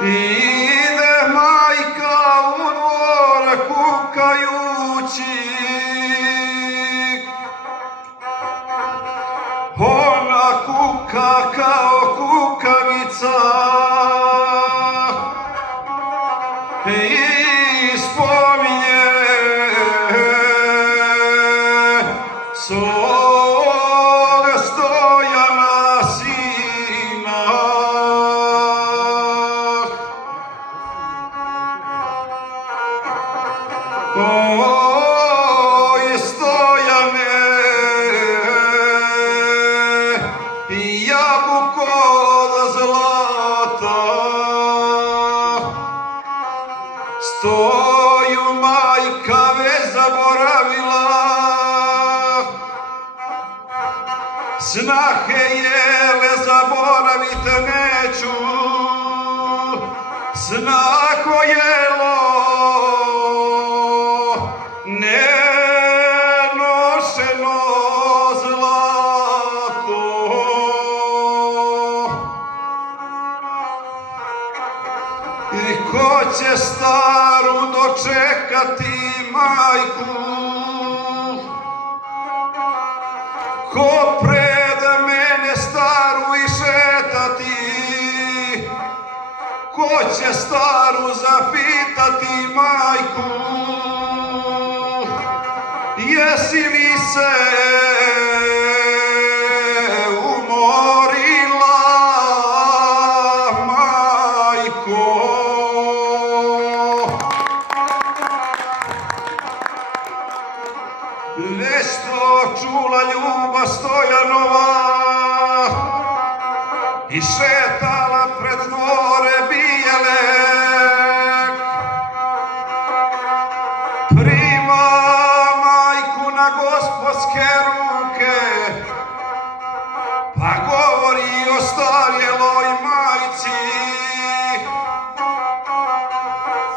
Ide majka u dvor kukajući, ona kuka kao kukavica i spominje svoga Stojana sina. Oj, Stojane, jabuko od zlata, Stoju majka već zaboravila, snahe jele zaboravite neću, snaho jelo nenošeno zlato. I ko će staru dočekati majku, ko pred mene staru išetati, ko će staru zapitati majku, jesi li se umorila, majko? Već to čula Ljuba Stojanova i šetala pred dvore bijele, prima majku na gospodske ruke, pa govori o starjeloj majci,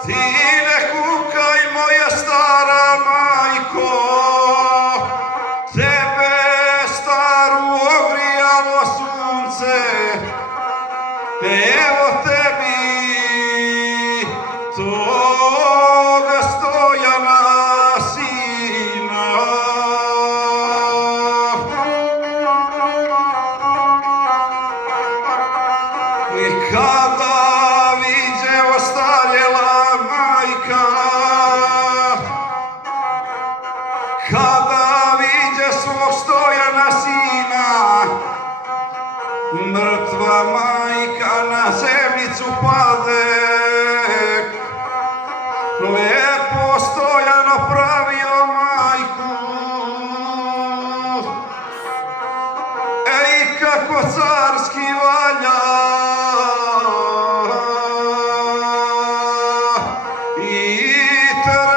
ti ne kukaj moja stara majko, tebe staru ogrijalo sunce, evo tebi toga Stojana sina. I kada viđe ostarjela majka, kada viđe svog Stojana sina, mrtva majka na zemljicu pade, lepo Stojano pravio majku, ej kako carski valja, i trebuje.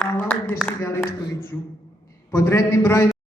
Hvala Uglješi Veličkoviću. Pod rednim brojem